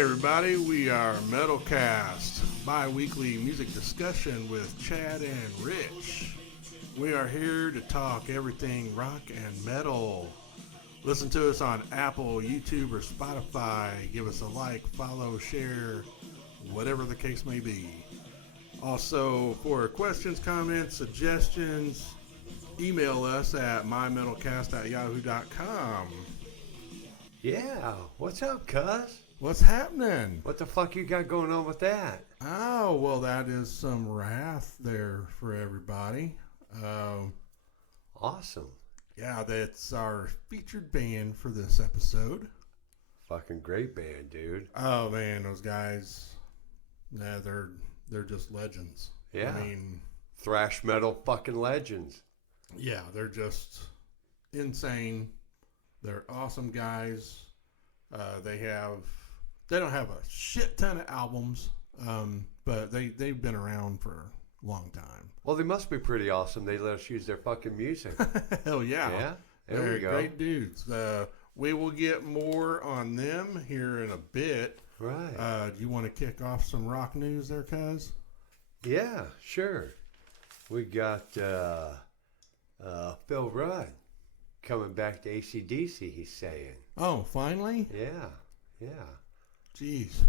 everybody, we are Metalcast, bi-weekly music discussion with Chad and Rich. We are here to talk everything rock and metal. Listen to us on Apple, YouTube, or Spotify. Give us a like, follow, share, whatever the case may be. Also, for questions, comments, suggestions, email us at mymetalcast@yahoo.com. Yeah, what's up, cuz? What's happening? What the fuck you got going on with that? Oh, well, that is some wrath there for everybody. Awesome. Yeah, that's our featured band for this episode. Fucking great band, dude. Oh, man, those guys, yeah, they're just legends. Yeah. I mean, thrash metal fucking legends. yeah, they're just insane. They're awesome guys. They don't have a shit ton of albums, but they've been around for a long time. Well, they must be pretty awesome. They let us use their fucking music. Hell yeah. Yeah, there They're we go. great dudes. We will get more on them here in a bit. Right. Do you want to kick off some rock news there, cuz? Yeah, sure. We got Phil Rudd coming back to AC/DC, he's saying. Oh, finally? Yeah. Jeez.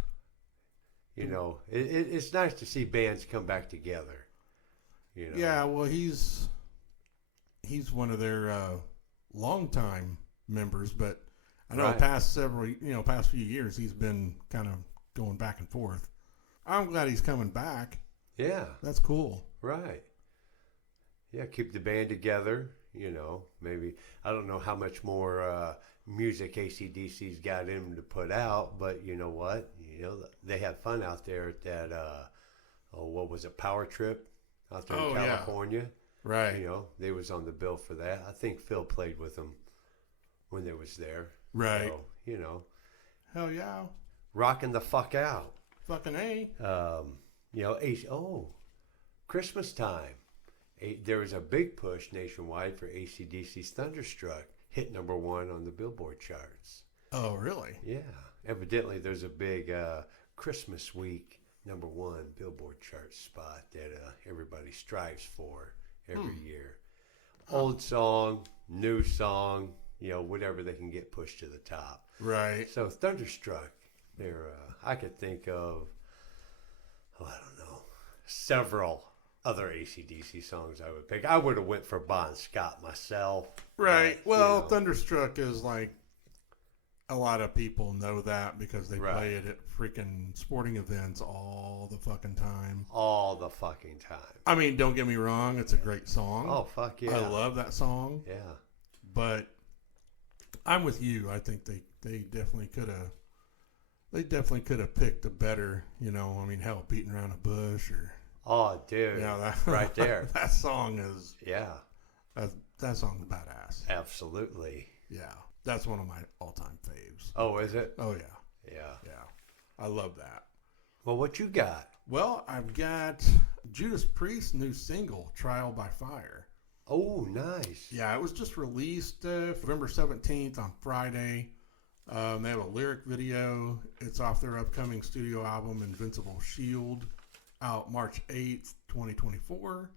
You know, it's nice to see bands come back together. You know? Yeah, well, he's one of their longtime members, but I know Right. past few years, he's been kind of going back and forth. I'm glad he's coming back. Yeah, That's cool. right. Yeah, keep the band together. You know, maybe, I don't know how much more music AC/DC's got in them to put out, but you know what? You know, they had fun out there at that, what was it, Power Trip out there in California. Right. You know, they was on the bill for that. I think Phil played with them when they was there. Right. So, you know, Hell yeah. rocking the fuck out. Fucking A. You know, Christmas time. There was a big push nationwide for AC/DC's Thunderstruck, hit #1 on the Billboard charts. Oh, really? Yeah, evidently there's a big Christmas week #1 Billboard chart spot that everybody strives for every year. Old song, new song, you know, whatever they can get pushed to the top. Right. So Thunderstruck, I could think of, I don't know, several other AC/DC songs I would pick. I would have went for Bon Scott myself. Right. But, Well, you know. Thunderstruck is like, a lot of people know that because they Right. play it at freaking sporting events all the fucking time. All the fucking time. I mean, don't get me wrong, it's a great song. Oh, fuck yeah. I love that song. Yeah. But I'm with you. I think they definitely could have picked a better, I mean, hell, Beating Around a Bush or Oh, dude. that Right there. that song is Yeah. that song's badass. Absolutely. Yeah. That's one of my all-time faves. Oh, is it? Oh yeah. Yeah. Yeah. I love that. Well, what you got? Well, I've got Judas Priest's new single, Trial by Fire. Oh, nice. Yeah, it was just released November 17th on Friday. They have a lyric video. It's off their upcoming studio album, Invincible Shield, out March 8th, 2024.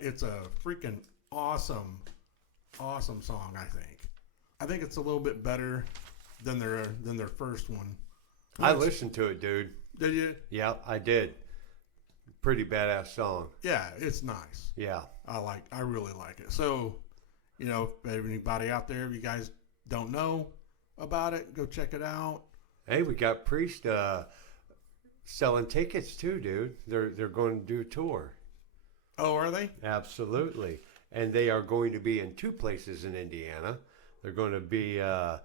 It's a freaking awesome song, I think. I think it's a little bit better than their first one. I listened to it, dude. Did you? Yeah, I did. Pretty badass song. Yeah, it's nice. Yeah. I really like it. So, if anybody out there, if you guys don't know about it, go check it out. Hey, we got Priest selling tickets too, dude. They're going to do a tour. Oh, are they? Absolutely. And they are going to be in 2 places in Indiana. They're going to be on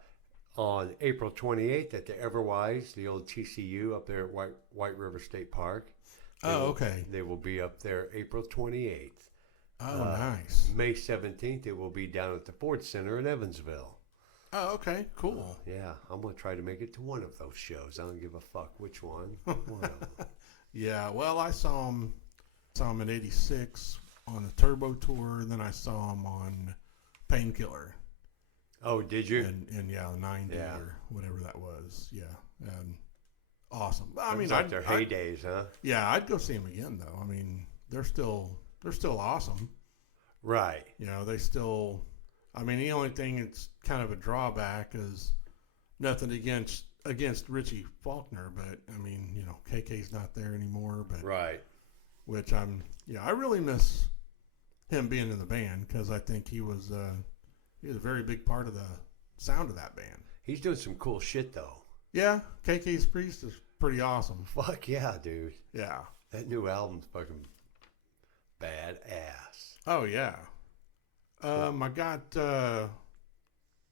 April 28th at the Everwise, the old TCU up there at White River State Park. Okay. They will be up there April 28th. Oh, nice. May 17th, it will be down at the Ford Center in Evansville. Oh, okay. Cool. Yeah, I'm going to try to make it to one of those shows. I don't give a fuck which one. One of them. Yeah, well, I saw him in '86 on the Turbo Tour, and then I saw him on Painkiller. Oh, did you? In 90 Yeah. or whatever that was. Yeah. awesome. I It mean, was like their heydays, huh? Yeah, I'd go see them again though. I mean, they're still awesome. Right. You know, they still. I mean, the only thing that's kind of a drawback is nothing against Richie Faulkner, but I mean, you know, KK's not there anymore. But Right. which I really miss him being in the band because I think he was a very big part of the sound of that band. He's doing some cool shit though. Yeah, KK's Priest is pretty awesome. Fuck yeah, dude. Yeah. That new album's fucking badass. Oh yeah. I got.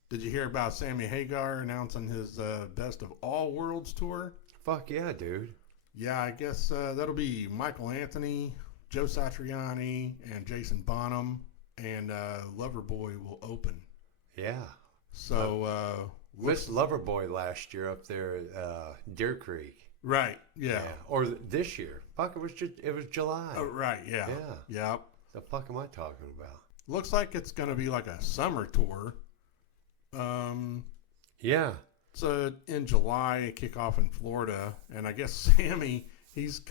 Did you hear about Sammy Hagar announcing his Best of All Worlds tour? Fuck yeah, dude. Yeah, I guess that'll be Michael Anthony, Joe Satriani, and Jason Bonham, and Loverboy will open. Yeah. So Missed Loverboy last year up there at Deer Creek. right, yeah. Or this year. Fuck, it was July. Oh, right, yeah, Yeah. yep. The fuck am I talking about? Looks like it's gonna be like a summer tour. Yeah. So in July, kickoff in Florida, and I guess Sammy, he's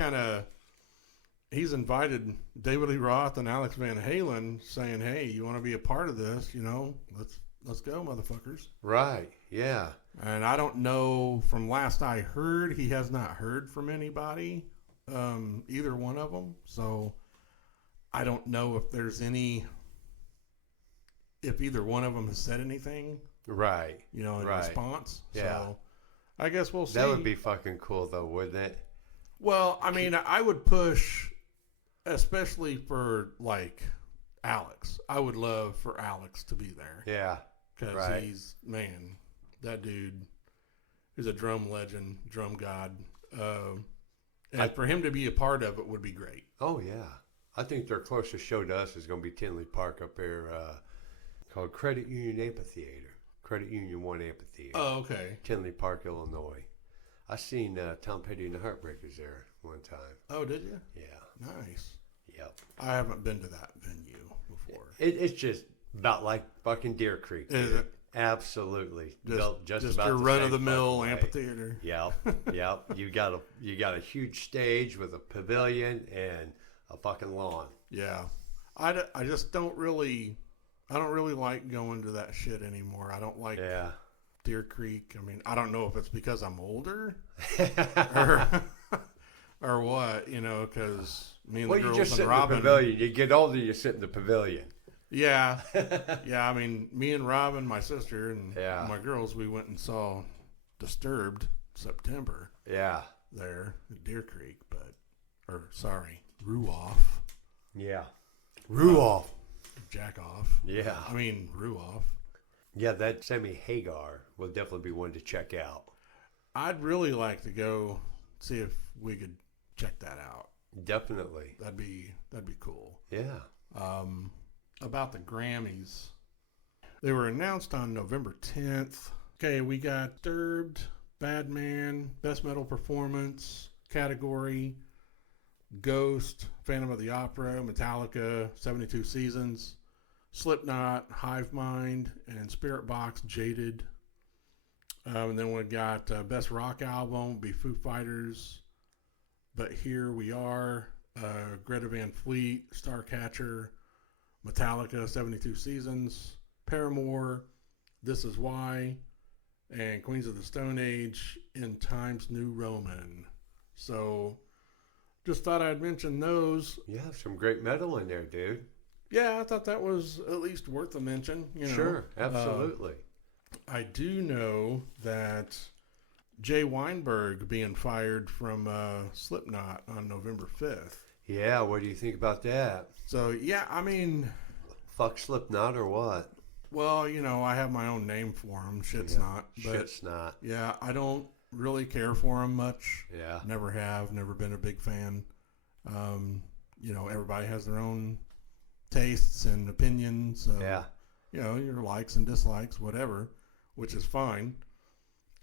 invited David Lee Roth and Alex Van Halen, saying, "Hey, you want to be a part of this? You know, let's go, motherfuckers." Right. Yeah. And I don't know. From last I heard, he has not heard from anybody, either one of them. So I don't know if either one of them has said anything. Right. You know, in Right. response. Yeah. So I guess we'll see. That would be fucking cool though, wouldn't it? Well, I mean, I would push, especially for like Alex. I would love for Alex to be there. Yeah. Because Right. that dude is a drum legend, drum god. And for him to be a part of it would be great. Oh yeah. I think their closest show to us is going to be Tinley Park up there, called Credit Union Amphitheater. Credit Union 1 Amphitheater. Oh, okay. Tinley Park, Illinois. I seen Tom Petty and the Heartbreakers there one time. Oh, did you? Yeah. Nice. Yep. I haven't been to that venue before. It's just about like fucking Deer Creek. Is dude. it? Absolutely. Just about your the run same of the mill fucking way. amphitheater. Yep. You got a huge stage with a pavilion and a fucking lawn. Yeah. I just don't really like going to that shit anymore. I don't like Yeah. Deer Creek. I mean, I don't know if it's because I'm older or what, you know, because me and Well, the you girls just sit and in the Robin. pavilion. You get older, you sit in the pavilion. Yeah. Yeah, I mean, me and Robin, my sister, and Yeah. my girls, we went and saw Disturbed September Yeah. there at Deer Creek, Ruoff. Yeah. Ruoff. Jack off. Yeah. I mean, Ruoff. Yeah, that Sammy Hagar will definitely be one to check out. I'd really like to go see if we could check that out. Definitely. That'd be cool. Yeah. About the Grammys, they were announced on November 10th. Okay, we got Disturbed, Bad Man, Best Metal Performance category, Ghost, Phantom of the Opera, Metallica, 72 Seasons, Slipknot, Hive Mind, and Spirit Box, Jaded. And then we got Best Rock Album, be Foo Fighters, But Here We Are, Greta Van Fleet, Starcatcher, Metallica, 72 Seasons, Paramore, This Is Why, and Queens of the Stone Age, In Times New Roman. So just thought I'd mention those. You have some great metal in there, dude. Yeah, I thought that was at least worth a mention. You know. Sure, absolutely. I do know that Jay Weinberg being fired from Slipknot on November 5th. Yeah, what do you think about that? So, yeah, I mean, Fuck Slipknot or what? well, you know, I have my own name for him. Shit's not. But, Shit's not. yeah, I don't really care for him much. Yeah. Never have. Never been a big fan. You know, everybody has their own tastes and opinions. Yeah. You know, your likes and dislikes, whatever, which is fine.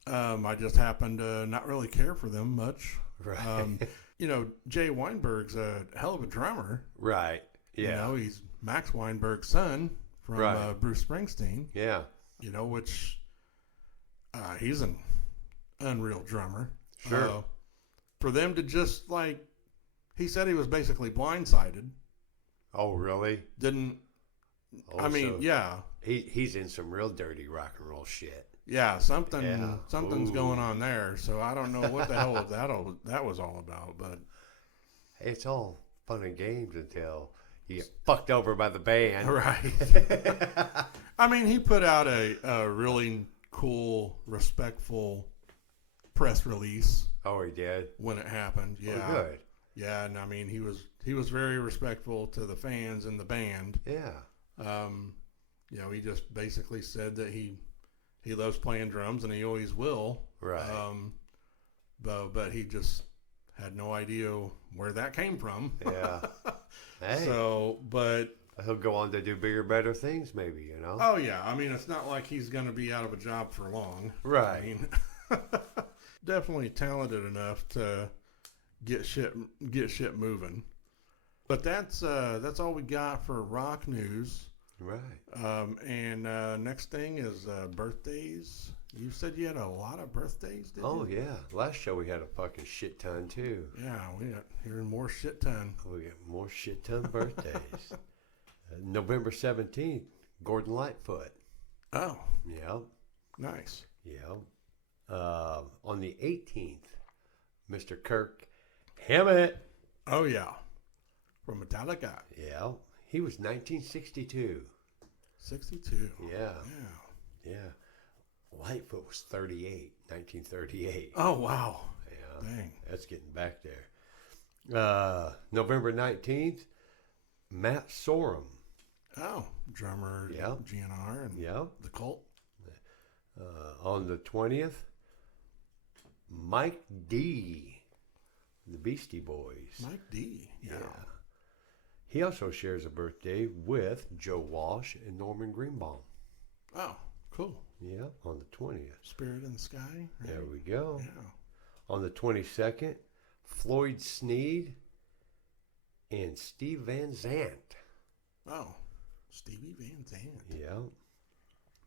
I just happen to not really care for them much. Right. You know, Jay Weinberg's a hell of a drummer. Right. Yeah. You know, he's Max Weinberg's son from Right. Bruce Springsteen. Yeah. You know, which he's an unreal drummer. Sure. for them to just like, he said he was basically blindsided. Oh, really? Didn't, Oh, I mean, so yeah. he's in some real dirty rock and roll shit. Yeah, something's Ooh. going on there. So I don't know what the hell that was all about, but Hey, it's all fun and games until you get fucked over by the band. right. I mean, he put out a really cool, respectful press release Oh, he did? when it happened. Yeah, Oh, good. yeah, and I mean, he was very respectful to the fans and the band. Yeah. You know, he just basically said that he loves playing drums and he always will. Right. But he just had no idea where that came from. Yeah. Hey. So, but He'll go on to do bigger, better things, maybe, you know? oh yeah, I mean, it's not like he's going to be out of a job for long. Right. I mean, definitely talented enough to get shit moving. But that's all we got for rock news. Right. And next thing is birthdays. You said you had a lot of birthdays, didn't Oh, you? yeah. Last show we had a fucking shit ton, too. Yeah, we got hearing more shit ton. We got more shit ton birthdays. November 17th, Gordon Lightfoot. Oh, Yep. nice. Yep. On the 18th, Mr. Kirk Hammett. Oh, yeah. From Metallica. Yeah. He was 1962. 62. Yeah. Yeah. Yeah. Lightfoot was 38, 1938. Oh, wow. Yeah. Dang. That's getting back there. November 19th, Matt Sorum. Oh, drummer, Yeah. GNR and Yeah. the Cult. On the 20th, Mike D. The Beastie Boys. Mike D. Yeah. He also shares a birthday with Joe Walsh and Norman Greenbaum. Oh, cool. Yeah, on the 20th. Spirit in the Sky. Right? There we go. Yeah. On the 22nd, Floyd Sneed and Steve Van Zandt. Oh, Stevie Van Zandt. Yeah.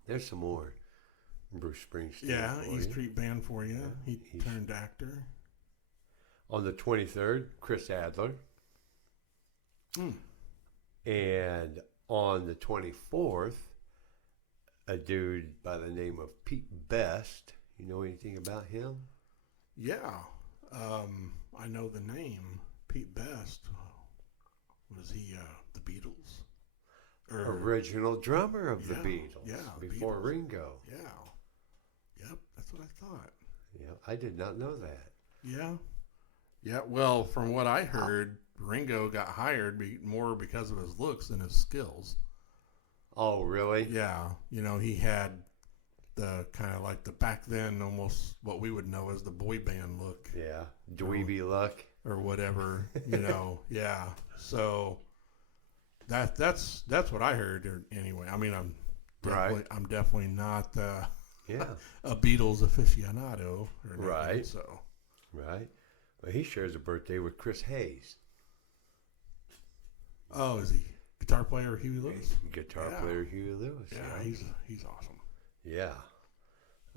There's some more Bruce Springsteen. Yeah, for E you. Street Band for you. Yeah, He turned actor. On the 23rd, Chris Adler. And on the 24th, a dude by the name of Pete Best. You know anything about him? Yeah. I know the name. Pete Best. Was he the Beatles? Original drummer of the Yeah, Beatles. yeah, Before Beatles. Ringo. Yeah. Yep, that's what I thought. Yeah, I did not know that. Yeah. Yeah, well, from what I heard, Ringo got hired more because of his looks than his skills. Oh, really? Yeah. You know, he had the kind of like the back then almost what we would know as the boy band look Yeah. Dweeby luck. or whatever, you know. Yeah. So that's what I heard anyway. I mean, I'm definitely not Yeah. a Beatles aficionado or anything, Right. So Right. Well, he shares a birthday with Chris Hayes. oh, is he guitar player Huey Lewis? Guitar Yeah. player Huey Lewis. Yeah, he's awesome. Yeah.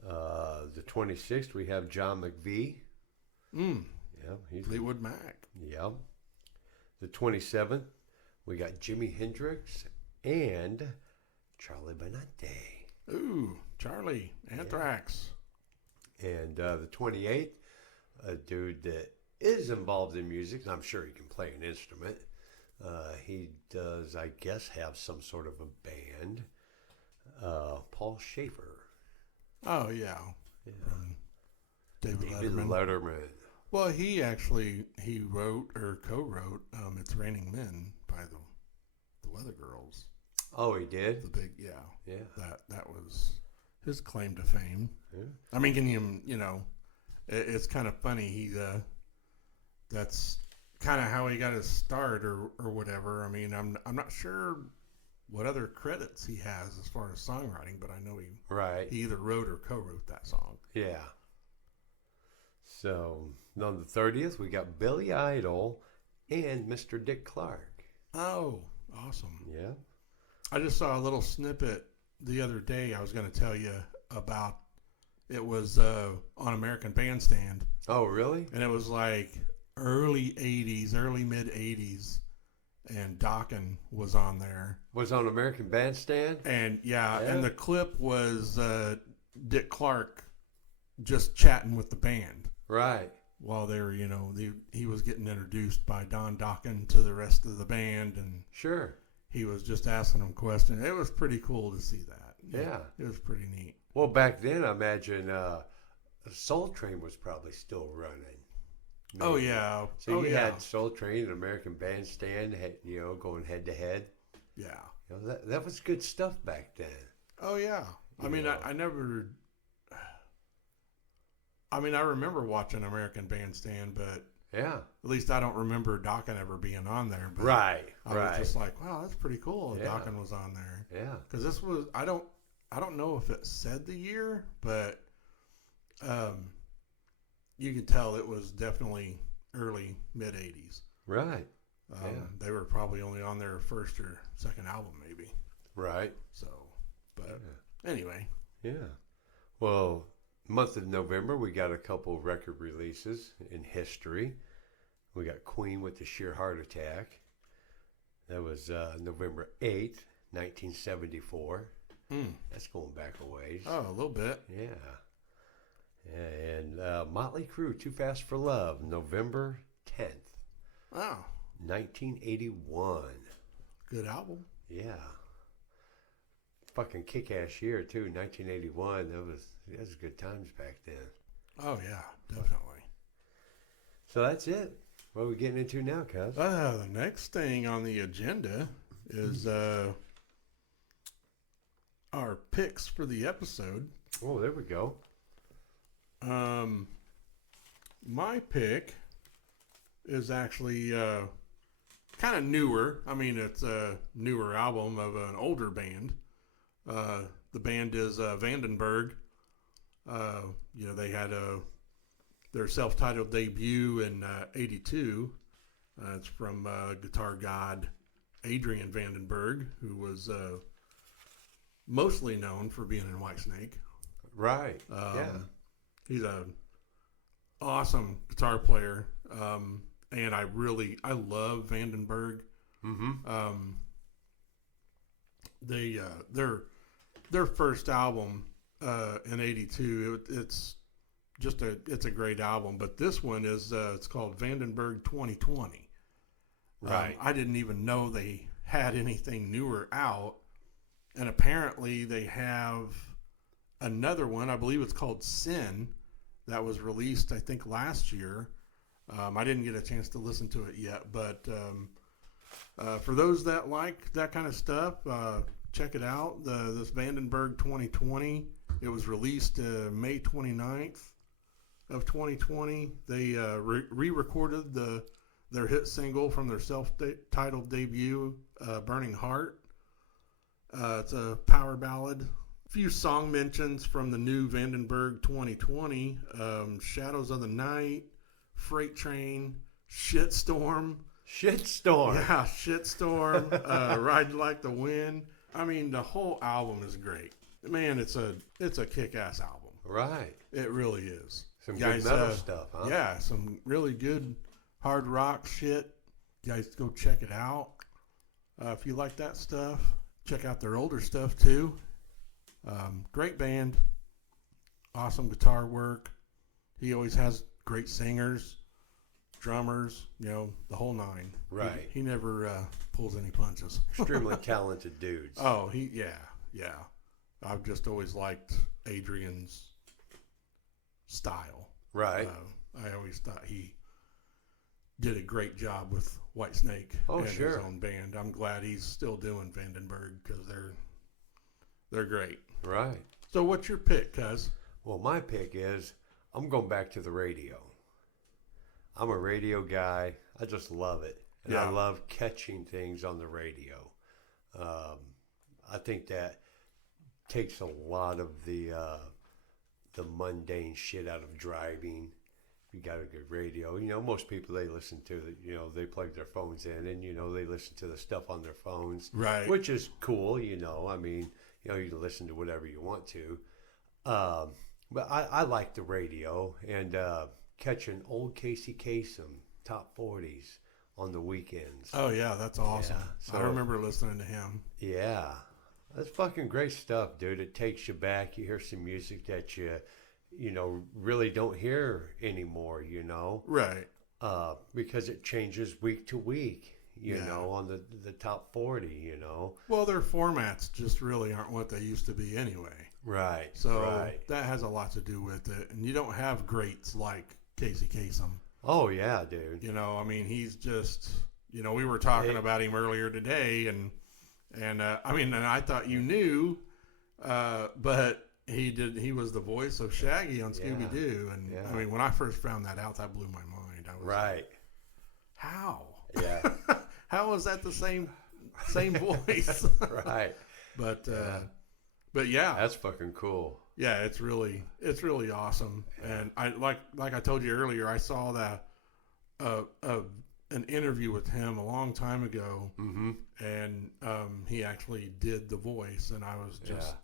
The 26th, we have John McVie. Yeah, he's Fleetwood Mac. Yeah. The 27th, we got Jimi Hendrix and Charlie Benante. Ooh, Charlie, Anthrax. And the 28th, a dude that is involved in music, and I'm sure he can play an instrument. He does, I guess, have some sort of a band. Paul Schaefer. Oh, yeah. From David Letterman. Letterman. Well, he wrote or co-wrote "It's Raining Men" by the Weather Girls. Oh, he did? The big, yeah. That was his claim to fame. Yeah. I mean, it's kind of funny. That's kind of how he got his start or whatever. I mean, I'm not sure what other credits he has as far as songwriting, but I know he either wrote or co-wrote that song. Yeah. So, on the 30th, we got Billy Idol and Mr. Dick Clark. Oh, awesome. Yeah. I just saw a little snippet the other day I was going to tell you about It was on American Bandstand, Oh, really? and it was like early '80s, early mid '80s, and Dokken was on there. Was on American Bandstand? And yeah, Yeah. and the clip was Dick Clark just chatting with the band Right. while they were, he was getting introduced by Don Dokken to the rest of the band, and Sure. he was just asking them questions. It was pretty cool to see that. Yeah. It was pretty neat. Well, back then, I imagine Soul Train was probably still running. Oh, Maybe. yeah. So you had Soul Train and American Bandstand, going head to head. Yeah. That was good stuff back then. Oh, yeah. I mean, I never... I mean, I remember watching American Bandstand, but Yeah. at least I don't remember Dokken ever being on there. But Right. I was just like, wow, that's pretty cool. Yeah. Dokken was on there. Yeah. Because this was, I don't know if it said the year, but you can tell it was definitely early mid '80s. Right. They were probably only on their first or second album, maybe. Right. So, but anyway, Yeah. Well, month of November, we got a couple record releases in history. We got Queen with the Sheer Heart Attack. That was November 8th, 1974. That's going back a ways. Oh, a little bit. Yeah. And Motley Crue, Too Fast for Love, November 10th, Oh, 1981. good album. Yeah. Fucking kick-ass year, too, 1981. That was good times back then. Oh, yeah, definitely. So that's it. What are we getting into now, cuz? The next thing on the agenda is our picks for the episode. Oh, there we go. My pick is actually kind of newer. I mean, it's a newer album of an older band. The band is Vandenberg. They had their self-titled debut in '82. It's from guitar god Adrian Vandenberg, who was mostly known for being in Whitesnake. Right. Yeah. He's a awesome guitar player, and I love Vandenberg. Mm-hmm. Their first album in '82, it's a great album, but this one is it's called Vandenberg 2020. Right. I didn't even know they had anything newer out, and apparently they have another one. I believe it's called Sin, that was released, I think, last year. I didn't get a chance to listen to it yet, but for those that like that kind of stuff, check it out. This Vandenberg 2020, it was released May 29th of 2020. They re-recorded their hit single from their self-titled debut, Burning Heart. It's a power ballad. A few song mentions from the new Vandenberg 2020. Shadows of the Night, Freight Train, Shitstorm. Shitstorm. Yeah, Shitstorm, Ride Like the Wind. I mean, the whole album is great. Man, it's a kick-ass album. Right. It really is. Some Guys, good metal stuff, huh? Yeah, some really good hard rock shit. You guys go check it out. If you like that stuff, check out their older stuff too. Great band. Awesome guitar work. He always has great singers, drummers, the whole nine. Right. He never pulls any punches. Extremely talented dudes. Oh, yeah. I've just always liked Adrian's style. Right. I always thought he did a great job with Whitesnake and his own band. I'm glad he's still doing Vandenberg because they're great. Right. So what's your pick, cuz? Well, my pick is I'm going back to the radio. I'm a radio guy. I just love it. And I love catching things on the radio. I think that takes a lot of the mundane shit out of driving. You got a good radio. Most people, they listen to they plug their phones in and, they listen to the stuff on their phones. Right. Which is cool, I mean, you can listen to whatever you want to. But I like the radio and catching old Casey Kasem top 40s on the weekends. Oh yeah, that's awesome. Yeah, so I remember listening to him. yeah, that's fucking great stuff, dude. It takes you back. You hear some music that you know, really don't hear anymore, you know, Right. because it changes week to week, you Yeah. know, on the top 40, you know. Well, their formats just really aren't what they used to be anyway. Right. So right. that has a lot to do with it. And you don't have greats like Casey Kasem. Oh yeah, dude. You know, I mean, he's just, you know, we were talking Hey. about him earlier today, and I mean, and I thought you knew, but he was the voice of Shaggy on Scooby Doo, and Yeah. I mean, when I first found that out, that blew my mind. I was Right. like, how? Yeah. How is that the same voice? Right. But Yeah. but yeah, That's fucking cool. yeah, it's really awesome. And I like I told you earlier, I saw that an interview with him a long time ago, Mm-hmm. and he actually did the voice, and I was just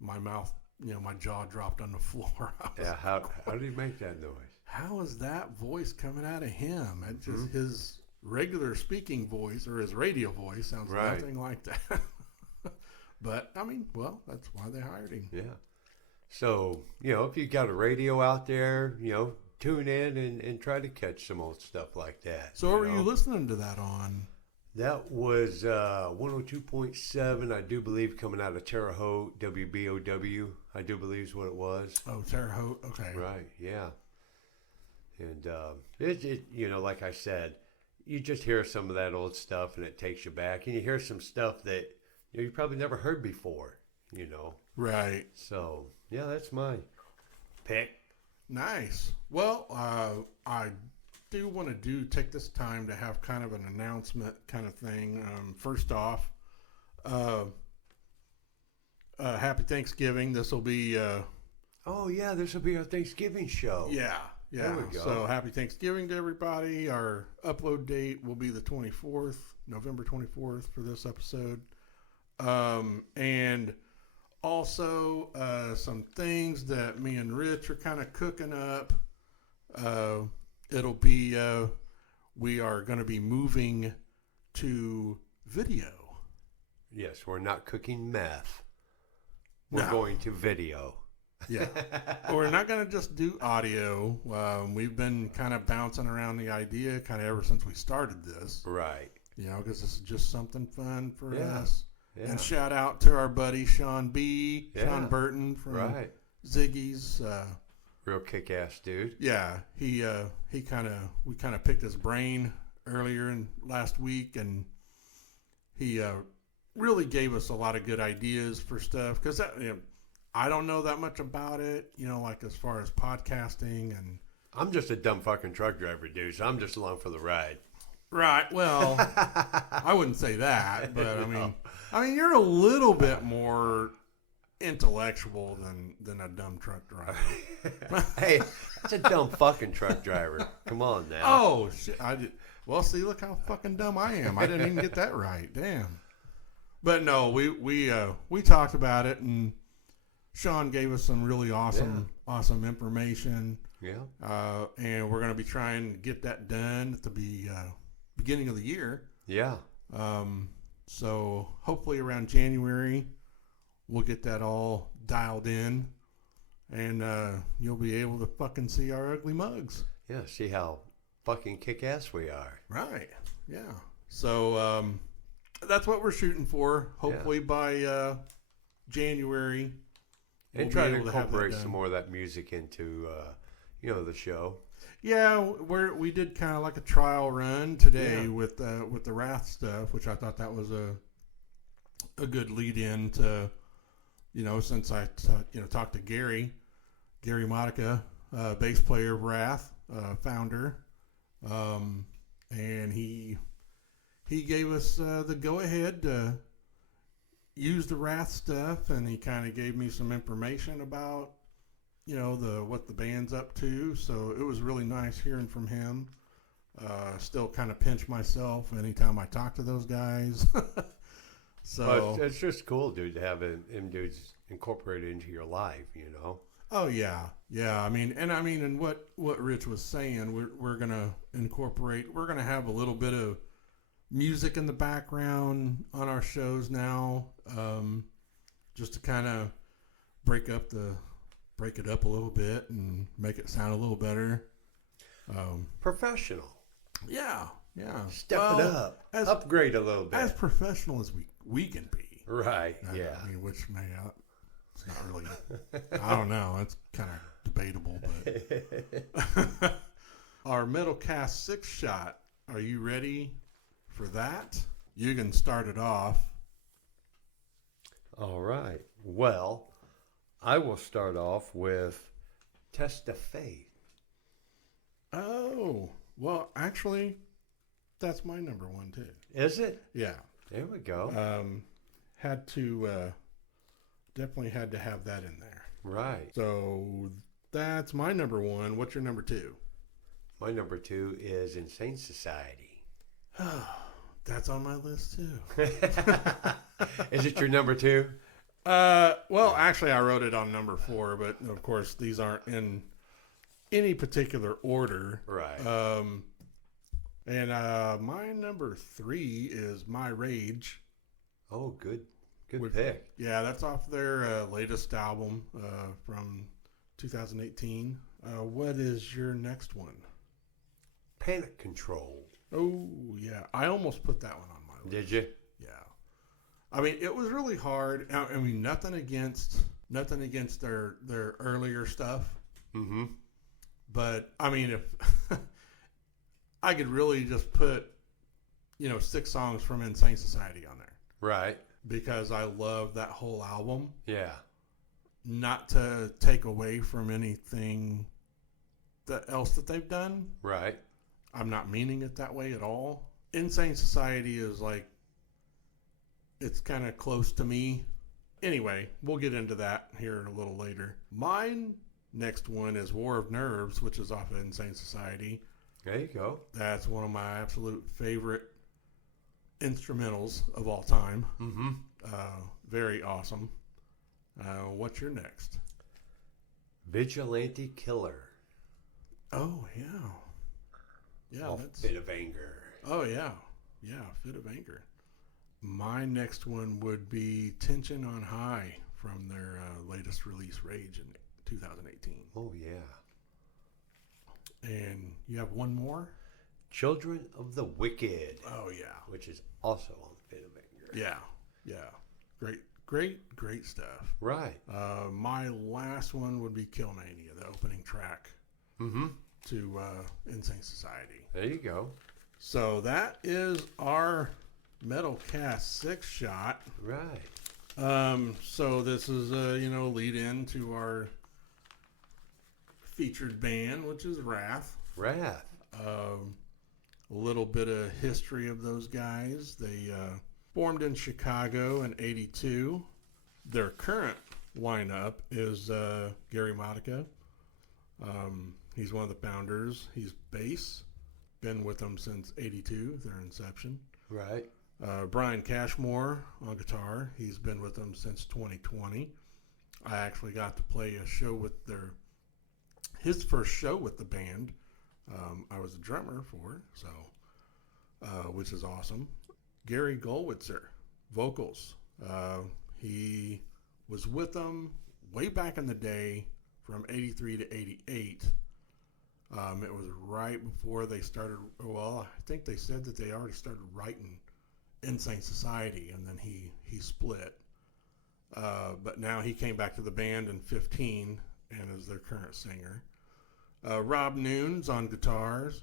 my mouth, you know, my jaw dropped on the floor. I was Yeah. How did he make that noise? how is that voice coming out of him? It just Mm-hmm. his regular speaking voice or his radio voice sounds Right. nothing like that. But I mean, well, that's why they hired him. Yeah. So, you know, if you got a radio out there, you know, tune in and try to catch some old stuff like that. So, what were know? you listening to that on? That was 102.7, I do believe, coming out of Terre Haute, WBOW, I do believe is what it was. Oh, Terre Haute. Okay. Right, yeah. And it, you know, like I said, you just hear some of that old stuff and it takes you back. And you hear some stuff that you probably never heard before, you know. Right. So, yeah, that's my pick. Nice. Well, I do want to take this time to have kind of an announcement kind of thing. First off, happy Thanksgiving. This will be, Oh, yeah, this will be our Thanksgiving show. yeah. There we go. So happy Thanksgiving to everybody. Our upload date will be the 24th, November 24th for this episode. And also some things that me and Rich are kind of cooking up. It'll be, we are going to be moving to video. Yes, we're not cooking meth. We're No. going to video. Yeah. We're not going to just do audio. We've been kind of bouncing around the idea kind of ever since we started this, Right. you know, because this is just something fun for Yeah. us. Yeah. And shout out to our buddy Sean B. Yeah. Sean Burton from Right. Ziggy's. Real kick-ass dude. Yeah, we kind of picked his brain earlier in last week, and he really gave us a lot of good ideas for stuff because I don't know that much about it, you know, like as far as podcasting and I'm just a dumb fucking truck driver, dude, so I'm just along for the ride. right. Well, I wouldn't say that, but I mean, you're a little bit more intellectual than a dumb truck driver. Hey, that's a dumb fucking truck driver. Come on now. Oh shit! Well, see, look how fucking dumb I am. I didn't even get that right. Damn. But no, we talked about it, and Sean gave us some really awesome information. Yeah. And we're gonna be trying to get that done at the beginning of the year. Yeah. So hopefully around January, we'll get that all dialed in, and you'll be able to fucking see our ugly mugs. Yeah. See how fucking kick-ass we are. Right. Yeah. So that's what we're shooting for. Hopefully by January. And we'll try be to able have that incorporate done. some more of that music into, the show. Yeah, we did kind of like a trial run today Yeah. with the Wrath stuff, which I thought that was a good lead in to, you know, since I talked to Gary Monica, bass player of Wrath, founder, and he gave us the go ahead to use the Wrath stuff, and he kind of gave me some information about, you know, what the band's up to. So it was really nice hearing from him. Still kind of pinch myself anytime I talk to those guys. So But it's just cool, dude, to have them dudes incorporated into your life, you know? Oh yeah, yeah. And what Rich was saying, we're gonna incorporate. We're gonna have a little bit of music in the background on our shows now, just to kind of break up the break it up a little bit and make it sound a little better. Professional. Yeah, yeah. Step it up. Upgrade a little bit. As professional as we can be. Right. Yeah. I mean, which may it's not really. I don't know. It's kind of debatable, but our Metal Cast 6 shot. Are you ready for that? You can start it off. All right. Well, I will start off with Test of Faith. Oh, well, actually, that's my number one too. Is it? Yeah. There we go. Had to definitely had to have that in there. Right. So that's my number one. What's your number two? My number two is Insane Society. That's on my list too. Is it your number two? Well, actually, I wrote it on number 4, but of course, these aren't in any particular order. Right. And my number 3 is My Rage. Oh, good pick. Yeah, that's off their latest album from 2018. What is your next one? Panic Control. Oh, yeah. I almost put that one on my list. Did you? Yeah. I mean, it was really hard. I mean, nothing against their earlier stuff. Mm-hmm. But I mean, if I could really just put 6 songs from Insane Society on there, right? Because I love that whole album. Yeah. Not to take away from anything else that they've done. Right. I'm not meaning it that way at all. Insane Society is like, it's kind of close to me. Anyway, we'll get into that here a little later. Mine next one is War of Nerves, which is off of Insane Society. There you go. That's one of my absolute favorite instrumentals of all time. Mm-hmm. Very awesome. What's your next? Vigilante Killer. Oh, yeah. Yeah, that's Fit of Anger. Oh, yeah. Yeah, Fit of Anger. My next one would be Tension on High from their latest release, Rage, in 2018. Oh, yeah. And you have one more? Children of the Wicked. Oh, yeah. Which is also on Fit of Anger. Yeah, yeah. Great stuff. Right. My last one would be Killmania, the opening track to Insane Society. There you go. So that is our Metal Cast 6 shot. Right. So this is lead in to our featured band, which is Wrath. Wrath. A little bit of history of those guys. They formed in Chicago in '82. Their current lineup is Gary Modica. He's one of the founders. He's bass. Been with them since '82, their inception. Right. Brian Cashmore on guitar. He's been with them since 2020. I actually got to play a show with his first show with the band. I was a drummer for, so which is awesome. Gary Goldwitzer, vocals. He was with them way back in the day from 83 to 88. It was right before they started, well, I think they said that they already started writing Insane Society, and then he split. But now he came back to the band in 15 and is their current singer. Rob Noon's on guitars.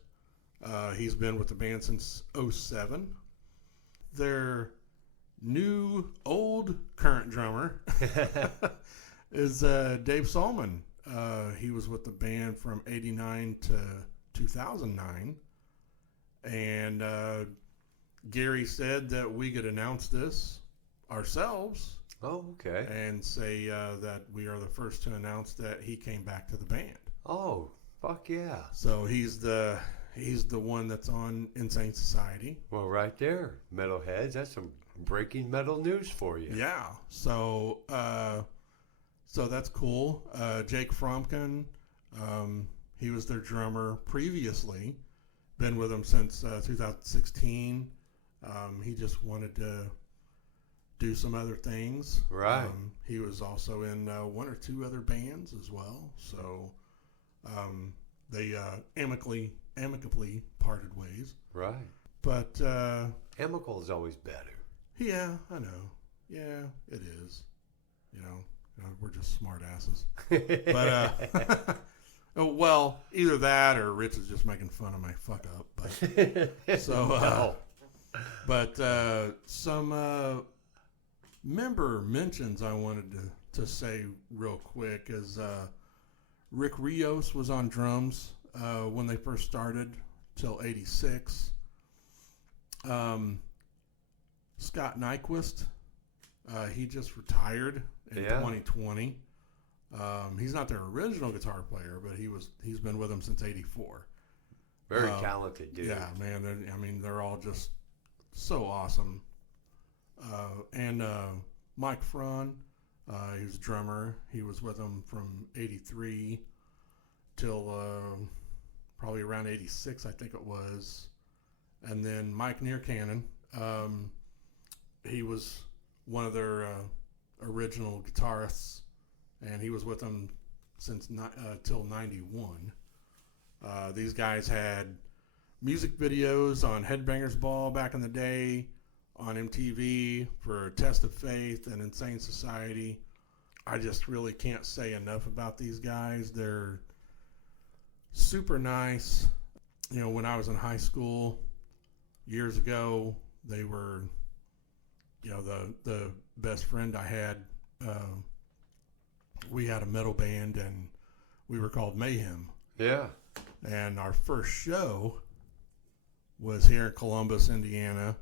He's been with the band since '07. Their current drummer is Dave Solman. He was with the band from '89 to 2009. And Gary said that we could announce this ourselves. Oh, okay. And say that we are the first to announce that he came back to the band. Oh, fuck yeah. So he's the one that's on Insane Society. Well, right there, metalheads. That's some breaking metal news for you. Yeah. So So that's cool. Jake Fromkin, he was their drummer previously. Been with them since 2016. He just wanted to do some other things. Right. He was also in one or two other bands as well. So they amicably parted ways. Right. But amicable is always better. Yeah, I know. Yeah, it is. You know, we're just smart asses. But well, either that or Rich is just making fun of my fuck up. But so, no. But some member mentions I wanted to say real quick is Rick Rios was on drums when they first started till '86. Scott Nyquist, he just retired in 2020. He's not their original guitar player, but he's been with them since '84. Very talented dude. Yeah, man. They're all just so awesome. And Mike Fron, he's a drummer. He was with them from '83 till probably around '86, I think it was. And then Mike Nearcannon, he was one of their original guitarists, and he was with them since till '91. These guys had music videos on Headbangers Ball back in the day, on MTV for Test of Faith and Insane Society. I just really can't say enough about these guys. They're super nice. You know, when I was in high school years ago, they were, you know, the best friend I had. We had a metal band, and we were called Mayhem. Yeah. And our first show was here in Columbus, Indiana.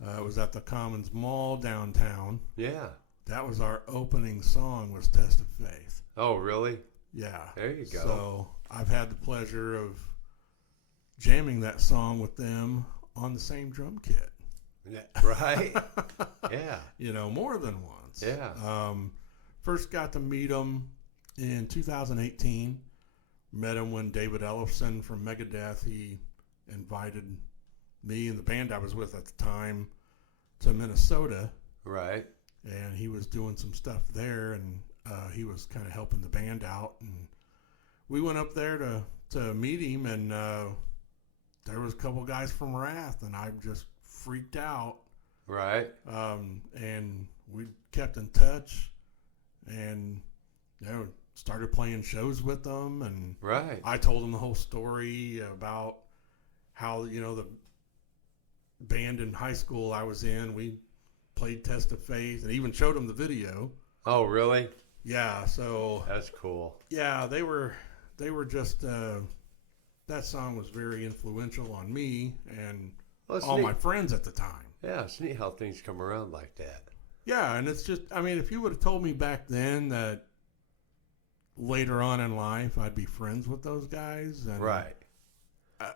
It was at the Commons Mall downtown. Yeah. That was our opening song, was Test of Faith. Oh, really? Yeah. There you go. So I've had the pleasure of jamming that song with them on the same drum kit. Yeah, right? Yeah. You know, more than once. Yeah. First got to meet them in 2018. Met him when David Ellefson from Megadeth, he invited me and the band I was with at the time to Minnesota. Right. And he was doing some stuff there, and he was kind of helping the band out. And we went up there to meet him, and there was a couple guys from Wrath, and I just freaked out. Right. And we kept in touch, and started playing shows with them. And right. I told them the whole story about how, the band in high school I was in, we played Test of Faith, and even showed them the video. Oh, really? Yeah. So that's cool. Yeah, they were just that song was very influential on me and all my friends at the time. Yeah, it's neat how things come around like that. Yeah, and it's just, if you would have told me back then that later on in life I'd be friends with those guys and right,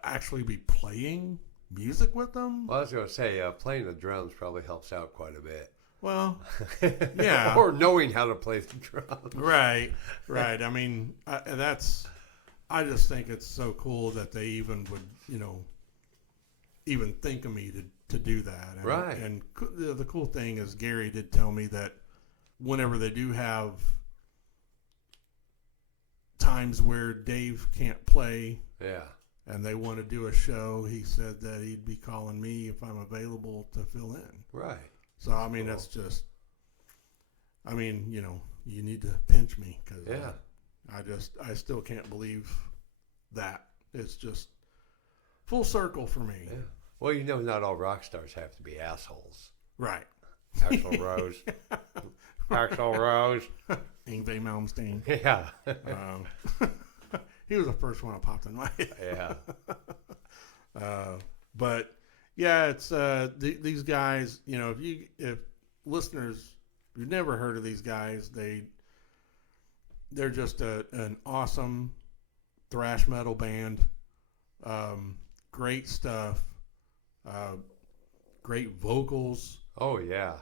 actually be playing music with them. Well, I was going to say, playing the drums probably helps out quite a bit. Well, yeah. Or knowing how to play the drums. Right. I just think it's so cool that they even would, even think of me to do that. And, right. And the cool thing is Gary did tell me that whenever they do have times where Dave can't play. Yeah. And they want to do a show, he said that he'd be calling me if I'm available to fill in. Right. So, cool. That's just, you need to pinch me because I still can't believe that. It's just full circle for me. Yeah. Well, not all rock stars have to be assholes. Right. Axl Rose. Axl Rose. Yngwie Malmsteen. Yeah. He was the first one that popped in my head. Yeah. But yeah, it's these guys. If listeners, if you've never heard of these guys, they're just an awesome thrash metal band. Great stuff. Great vocals. Oh yeah.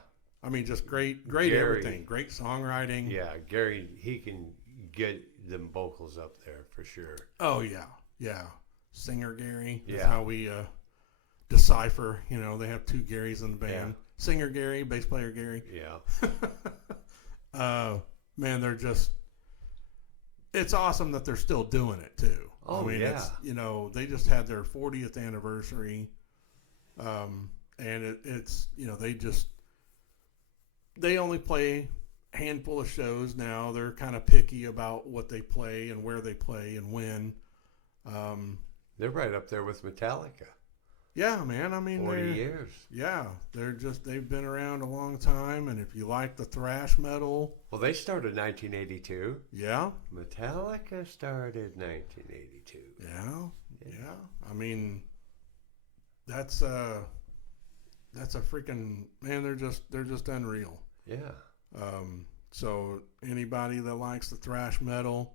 I mean, just great Gary, everything. Great songwriting. Yeah, Gary, he can get them vocals up there for sure. Oh, yeah. Yeah. Singer Gary. That's Yeah. how we decipher. You know, they have two Garys in the band. Yeah. Singer Gary, bass player Gary. Yeah. Man, they're just... It's awesome that they're still doing it, too. Oh, I mean, yeah. it's, you know, they just had their 40th anniversary. And it's, you know, they only play a handful of shows now. They're kind of picky about what they play and where they play and when. They're right up there with Metallica. Yeah, man. I mean, 40 years. Yeah, they've been around a long time. And if you like the thrash metal. Well, they started 1982. Yeah. Metallica started 1982. Yeah. I mean, that's a freaking, man, they're just unreal. Yeah. So anybody that likes the thrash metal,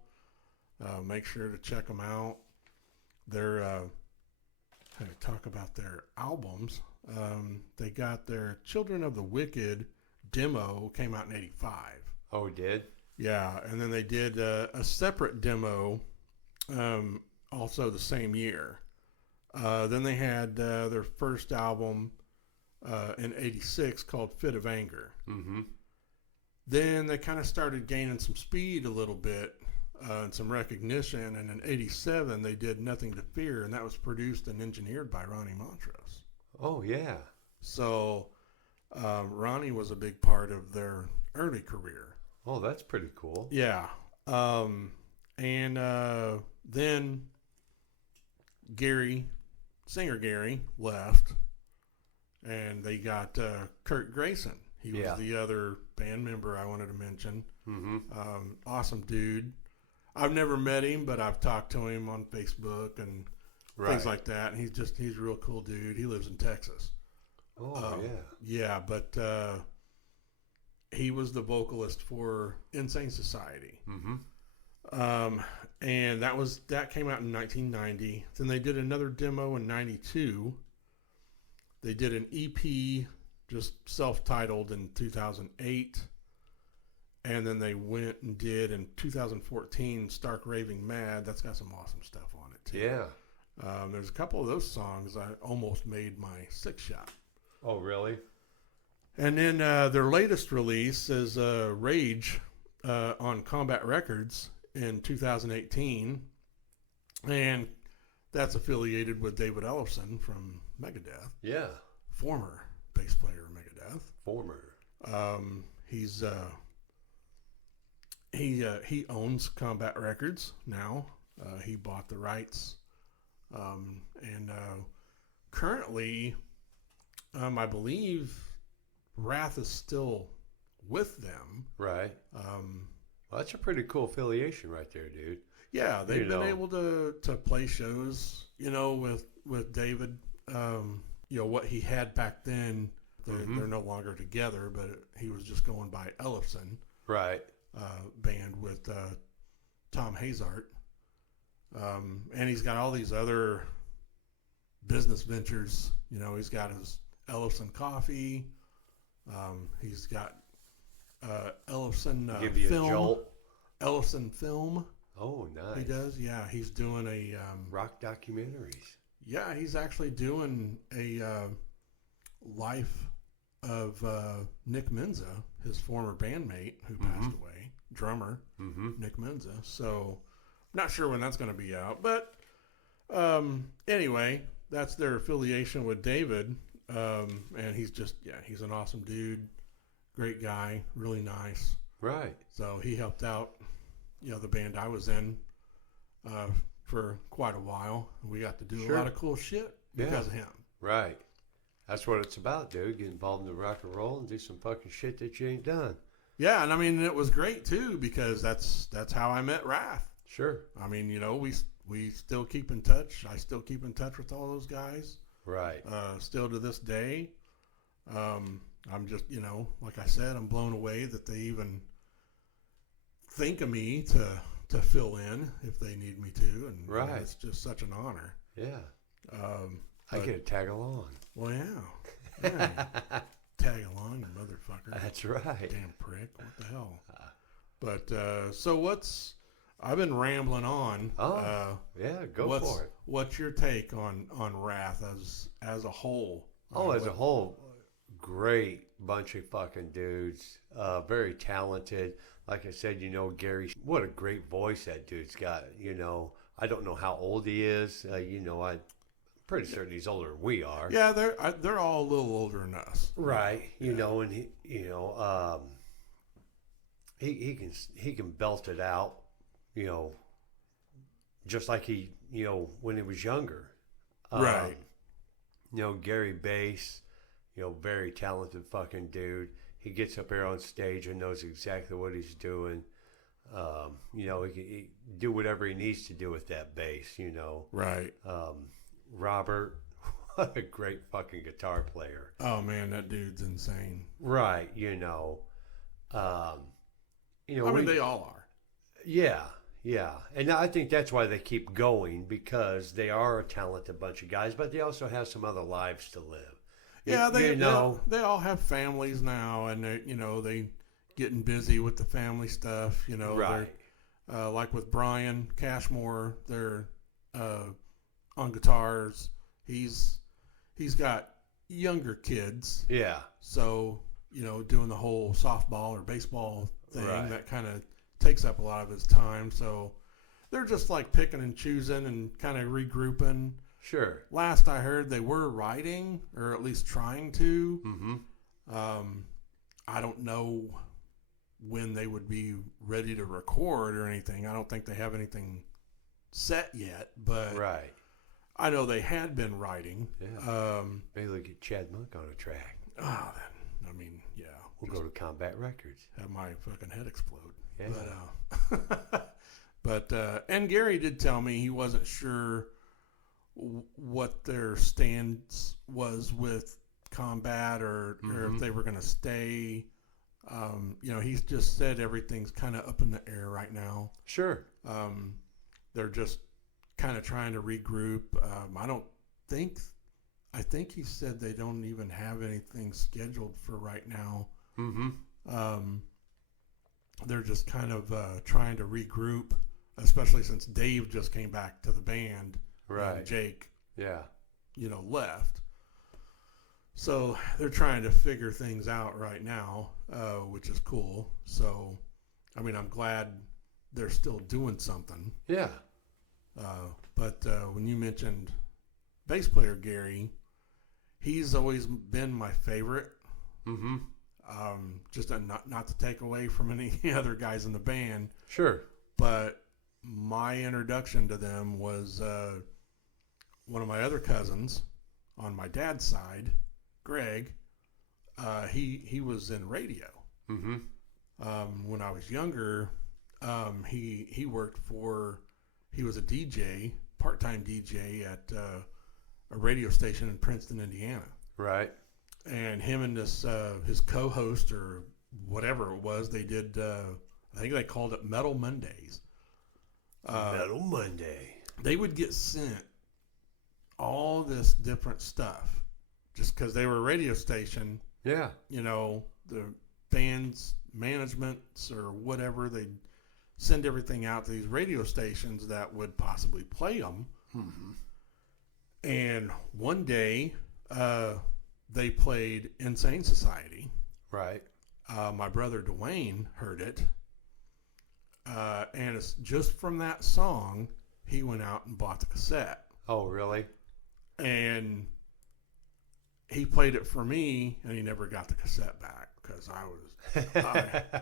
make sure to check them out. They're kind of talk about their albums. They got their Children of the Wicked demo, came out in '85. Oh, it did? Yeah, and then they did a separate demo also the same year. Then they had their first album in '86 called Fit of Anger. Mm-hmm. Then they kind of started gaining some speed a little bit and some recognition. And in '87 they did Nothing to Fear, and that was produced and engineered by Ronnie Montrose. Oh, yeah. So Ronnie was a big part of their early career. Oh, that's pretty cool. Yeah. And then singer Gary left, and they got Kurt Grayson. He was the other band member I wanted to mention. Mm-hmm. Awesome dude. I've never met him, but I've talked to him on Facebook and things like that. And he's a real cool dude. He lives in Texas. Oh, yeah. Yeah, but he was the vocalist for Insane Society. Mm-hmm. And that came out in 1990. Then they did another demo in '92. They did an EP, just self-titled, in 2008. And then they went and did in 2014 Stark Raving Mad. That's got some awesome stuff on it too. Yeah. There's a couple of those songs I almost made my six shot. Oh, really? And then their latest release is Rage on Combat Records in 2018. And that's affiliated with David Ellefson from Megadeth. Yeah. Former bass player of Megadeth. Former. He owns Combat Records now. He bought the rights. And currently, I believe Wrath is still with them. Right. Well, that's a pretty cool affiliation right there, dude. Yeah, they've been able to play shows, with David. What he had back then, they're no longer together, but he was just going by Ellefson. Right. Band with Tom Hazart. And he's got all these other business ventures. He's got his Ellefson Coffee. He's got Ellefson Give you Film. a jolt. Ellefson Film. Oh, nice. He does, yeah. He's doing a... rock documentaries. Yeah, he's actually doing a life of Nick Menza, his former bandmate who passed away, drummer, Nick Menza. So, not sure when that's going to be out. But anyway, that's their affiliation with David. And he's an awesome dude. Great guy, really nice. Right. So he helped out, the band I was in for quite a while. We got to do a lot of cool shit because of him. Right. That's what it's about, dude. Get involved in the rock and roll and do some fucking shit that you ain't done. Yeah, and I mean, it was great too because that's how I met Wrath. Sure. I mean, we still keep in touch. I still keep in touch with all those guys. Right. Still to this day. I'm just, like I said, I'm blown away that they even think of me to fill in if they need me to, and it's just such an honor. Yeah. I get to tag along. Well, yeah. Tag along, you motherfucker. That's right. Damn prick. What the hell? But so I've been rambling on. Yeah, go for it. What's your take on Wrath as a whole? As a whole, great bunch of fucking dudes. Very talented. Like I said, Gary, what a great voice that dude's got. I don't know how old he is. I'm pretty certain he's older than we are. Yeah, they're all a little older than us. Right. And he can belt it out, just like he, when he was younger. Right. Gary Bass, very talented fucking dude. He gets up there on stage and knows exactly what he's doing. He can do whatever he needs to do with that bass, Right. Robert, what a great fucking guitar player. Oh man, that dude's insane. Right. They all are. Yeah. Yeah. And I think that's why they keep going, because they are a talented bunch of guys, but they also have some other lives to live. Yeah, they all have families now, and they getting busy with the family stuff. Right. Like with Brian Cashmore, they're on guitars. He's got younger kids. Yeah. So doing the whole softball or baseball thing, right. that kind of takes up a lot of his time. So they're just like picking and choosing and kind of regrouping. Sure. Last I heard, they were writing, or at least trying to. Mm-hmm. I don't know when they would be ready to record or anything. I don't think they have anything set yet, but right. I know they had been writing. Yeah. Maybe they'll get Chad Monk on a track. Oh, then, yeah. We'll go to Combat Records. Have my fucking head explode. Yeah. But and Gary did tell me he wasn't sure what their stance was with Combat, or if they were going to stay. He's just said everything's kind of up in the air right now. Sure. They're just kind of trying to regroup. I think he said they don't even have anything scheduled for right now. Mm-hmm. They're just kind of trying to regroup, especially since Dave just came back to the band. Right. And Jake, yeah, left. So they're trying to figure things out right now, which is cool. So, I'm glad they're still doing something. Yeah. But when you mentioned bass player Gary, he's always been my favorite. Mm-hmm. Just not to take away from any other guys in the band. Sure. But my introduction to them was one of my other cousins on my dad's side, Greg. He was in radio. Mm-hmm. When I was younger, he worked he was a DJ, part-time DJ at a radio station in Princeton, Indiana. Right. And him and this his co-host or whatever it was, they did. I think they called it Metal Mondays. Metal Monday. They would get sent all this different stuff just because they were a radio station. Yeah. The band's managements or whatever, they'd send everything out to these radio stations that would possibly play them. Mm-hmm. And one day, they played Insane Society. Right. My brother Dwayne heard it. And it's just from that song, he went out and bought the cassette. Oh, really? And he played it for me, and he never got the cassette back because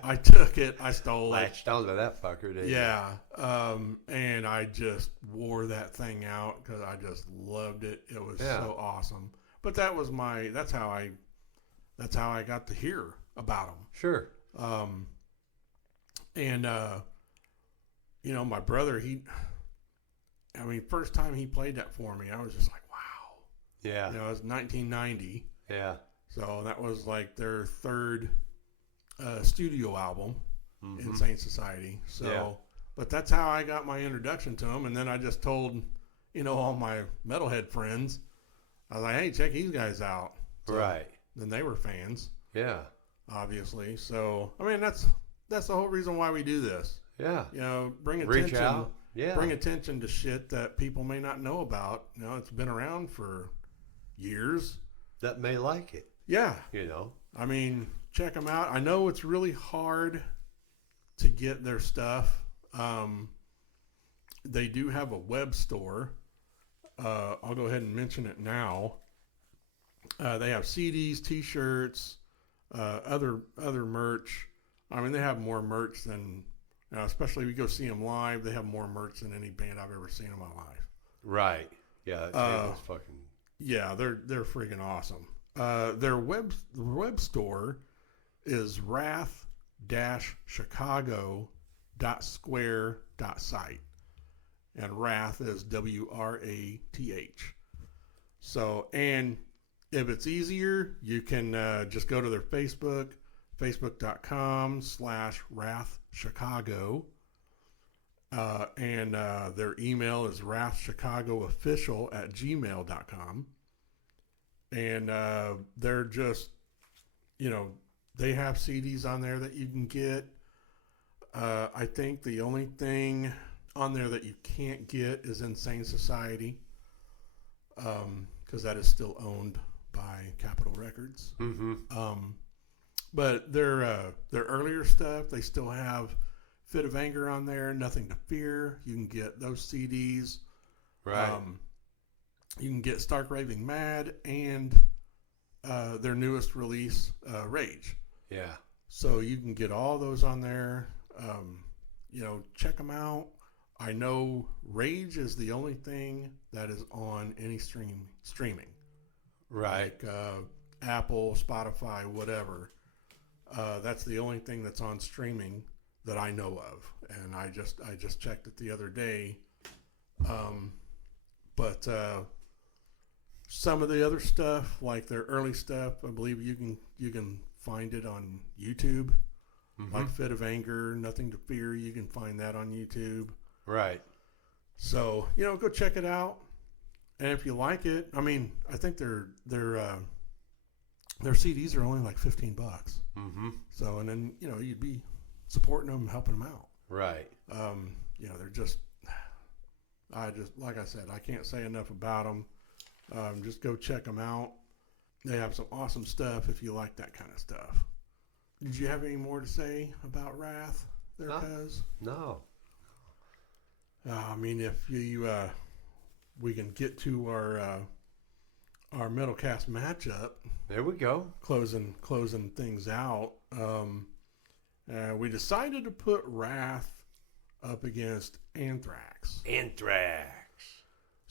I took it, I stole it. Latched onto that fucker, didn't you? Yeah. And I just wore that thing out because I just loved it. It was so awesome. But that's how I got to hear about them. Sure. And my brother, first time he played that for me, I was just like, wow. Yeah. It was 1990. Yeah. So that was like their third studio album, mm-hmm. Insane Society. So, but that's how I got my introduction to them. And then I just told, all my metalhead friends, I was like, hey, check these guys out. So right. Then they were fans. Yeah. obviously. So I mean that's the whole reason why we do this. Yeah. You know, Reach out. Yeah. bring attention to shit that people may not know about. You know, it's been around for years. That may like it. Yeah. You know. I mean, check them out. I know it's really hard to get their stuff. They do have a web store. I'll go ahead and mention it now. They have CDs, T-shirts, other merch. I mean, they have more merch than, especially if you go see them live. They have more merch than any band I've ever seen in my life. Right. Yeah. It's fucking. Yeah, they're freaking awesome. Their web store is wrath-chicago.square.site, and Wrath is WRATH. So, and if it's easier, you can just go to their facebook.com/wrathchicago, and their email is wrathchicagoofficial@gmail.com. And they're just, they have CDs on there that you can get. I think the only thing on there that you can't get is Insane Society, because that is still owned by Capitol Records. Mm-hmm. But their earlier stuff, they still have Fit of Anger on there, Nothing to Fear. You can get those CDs. Right. You can get Stark Raving Mad and their newest release, Rage. Yeah. So you can get all those on there. Check them out. I know Rage is the only thing that is on any streaming. Right. Like Apple, Spotify, whatever. That's the only thing that's on streaming that I know of. And I just checked it the other day. But some of the other stuff, like their early stuff, I believe you can find it on YouTube. Mm-hmm. Like Fit of Anger, Nothing to Fear, you can find that on YouTube. Right. So, go check it out. And if you like it, I mean, I think their CDs are only like $15. Mm-hmm. So, and then, you'd be supporting them, helping them out. Right. They're just, like I said, I can't say enough about them. Just go check them out. They have some awesome stuff if you like that kind of stuff. Did you have any more to say about Wrath there, Cuz? No. I mean, if we can get to our Metalcast matchup. There we go. Closing things out. We decided to put Wrath up against Anthrax.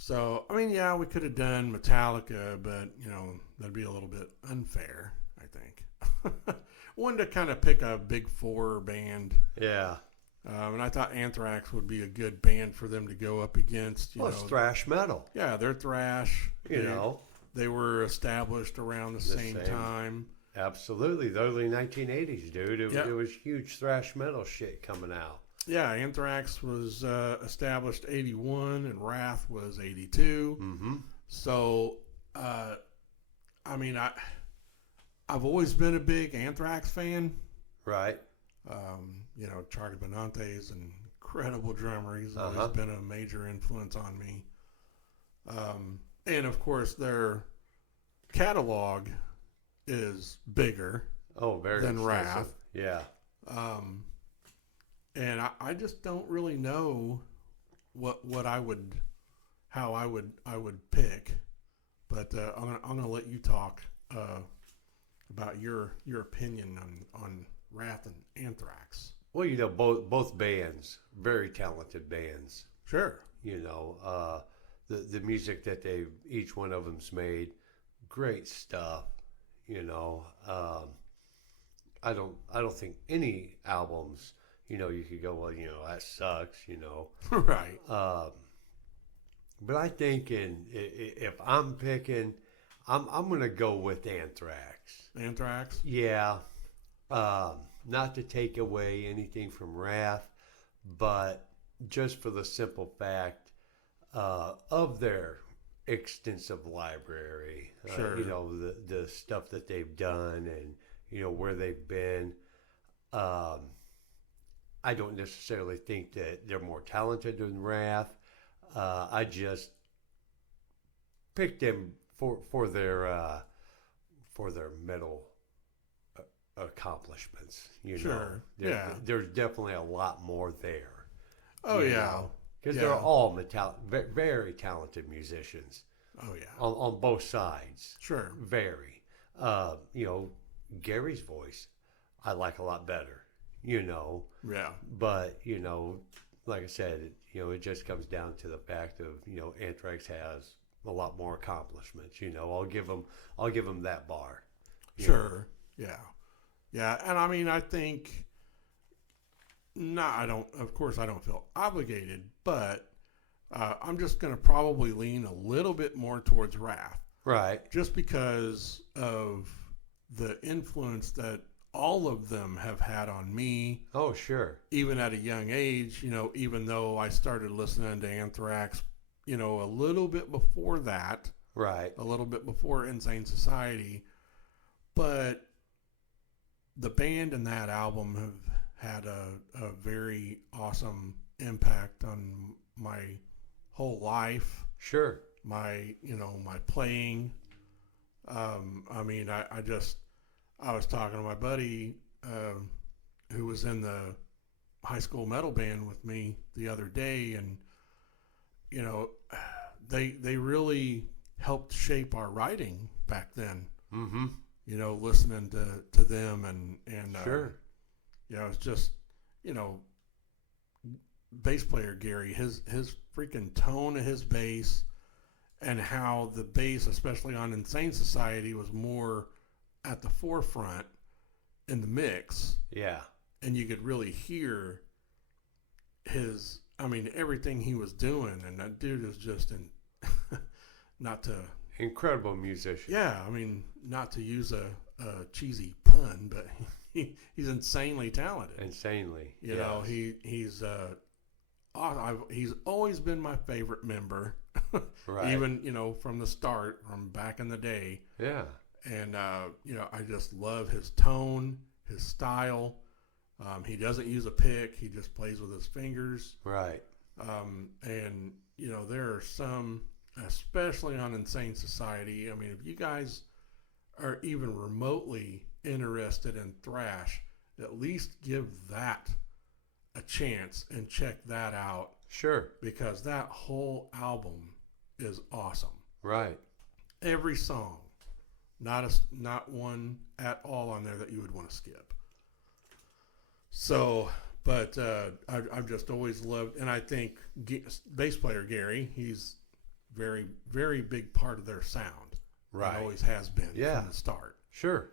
So, I mean, yeah, we could have done Metallica, but, that'd be a little bit unfair, I think. Wanted to kind of pick a big four band. Yeah. And I thought Anthrax would be a good band for them to go up against. It's thrash metal. Yeah, they're thrash. They were established around the same time. Absolutely. The early 1980s, dude. It was huge thrash metal shit coming out. Yeah, Anthrax was established 81 and Wrath was 82. Mm-hmm. So, I mean, I've always been a big Anthrax fan. Right. Charlie Benante is an incredible drummer. He's always been a major influence on me. And, of course, their catalog is bigger than Wrath. Yeah. And I just don't really know how I would pick, but I'm gonna let you talk about your opinion on Wrath and Anthrax. Well, both bands, very talented bands. Sure. The music that each one of them's made, great stuff. I don't think any albums. You could go, well, that sucks, Right. But I think if I'm picking, I'm going to go with Anthrax. Anthrax? Yeah. Not to take away anything from Wrath, but just for the simple fact of their extensive library. Sure. The stuff that they've done and, where they've been. Um, I don't necessarily think that they're more talented than Wrath. I just picked them for their metal accomplishments. Sure. Yeah. There's definitely a lot more there. Oh yeah. Because Yeah. they're all very talented musicians Oh yeah. on both sides. Sure. Very. Gary's voice, I like a lot better. Yeah. But like I said, it just comes down to the fact of Anthrax has a lot more accomplishments. I'll give them that bar. Sure. Yeah. Yeah. And I mean, I think, no, I don't, of course, I don't feel obligated, but I'm just going to probably lean a little bit more towards Wrath. Right. Just because of the influence that all of them have had on me. Oh, sure. Even at a young age, even though I started listening to Anthrax, a little bit before that. Right. A little bit before Insane Society. But the band and that album have had a very awesome impact on my whole life. Sure. My playing. I was talking to my buddy who was in the high school metal band with me the other day, and they really helped shape our writing back then. Mm-hmm. Listening to them and sure. It's just bass player Gary, his freaking tone of his bass, and how the bass, especially on Insane Society, was more at the forefront in the mix. Yeah. And you could really hear everything he was doing. And that dude is just incredible musician. Yeah. Not to use a cheesy pun, but he's insanely talented. Insanely. He's always been my favorite member. Right. Even, from the start, from back in the day. Yeah. And, I just love his tone, his style. He doesn't use a pick. He just plays with his fingers. Right. And, there are some, especially on Insane Society. If you guys are even remotely interested in thrash, at least give that a chance and check that out. Sure. Because that whole album is awesome. Right. Every song. Not one at all on there that you would want to skip. So, but I've just always loved, and I think bass player Gary, he's very, very big part of their sound. Right. He always has been from the start. Sure.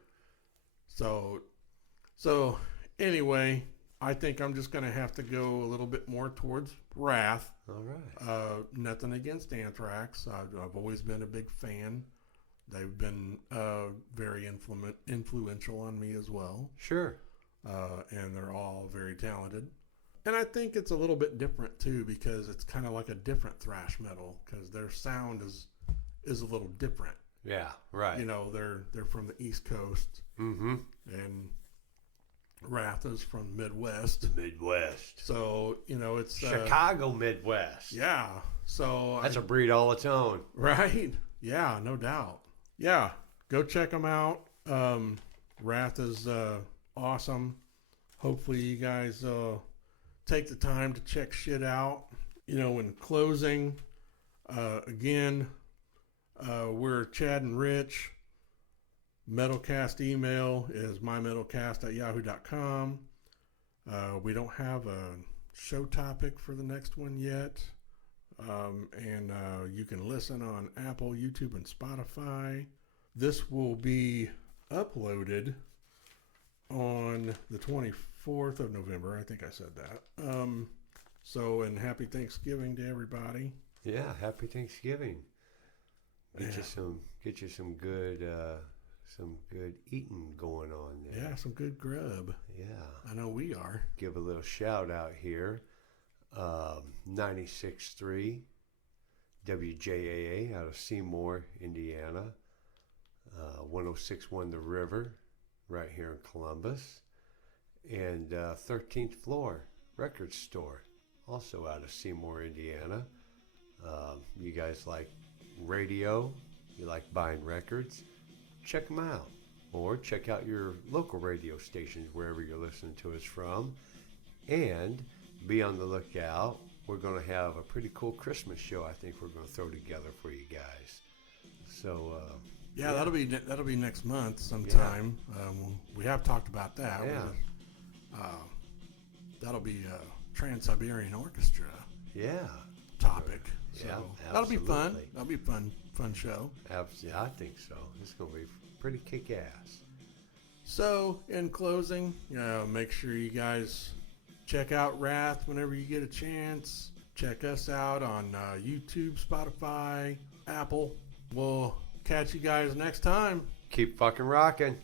So anyway, I think I'm just going to have to go a little bit more towards Wrath. All right. Nothing against Anthrax. I've always been a big fan. They've been very influential on me as well. Sure. And they're all very talented. And I think it's a little bit different too, because it's kind of like a different thrash metal, because their sound is a little different. Yeah, right. They're from the East Coast. Mm-hmm. And Wrath is from the Midwest. Midwest. So, it's Chicago Midwest. Yeah. So that's a breed all its own. Right? Yeah, no doubt. Yeah, go check them out. Wrath is awesome. Hopefully you guys take the time to check shit out. In closing, again, we're Chad and Rich. Metalcast email is mymetalcast@yahoo.com. We don't have a show topic for the next one yet. And you can listen on Apple, YouTube, and Spotify. This will be uploaded on the 24th of November. I think I said that. And happy Thanksgiving to everybody. Yeah, happy Thanksgiving. Get you some good eating going on there. Yeah, some good grub. Yeah. I know we are. Give a little shout out here. 96.3 WJAA out of Seymour, Indiana. 106.1 The River, right here in Columbus. And 13th Floor Record Store, also out of Seymour, Indiana. You guys like radio, you like buying records, check them out. Or check out your local radio stations wherever you're listening to us from. And be on the lookout. We're going to have a pretty cool Christmas show I think we're going to throw together for you guys. So, yeah, that'll be next month sometime. Yeah. We have talked about that. Yeah. That'll be Trans-Siberian Orchestra. Yeah. Topic. So yeah, that'll be fun. That'll be a fun show. Absolutely, I think so. It's going to be pretty kick-ass. So, in closing, make sure you guys check out Wrath whenever you get a chance. Check us out on YouTube, Spotify, Apple. We'll catch you guys next time. Keep fucking rocking.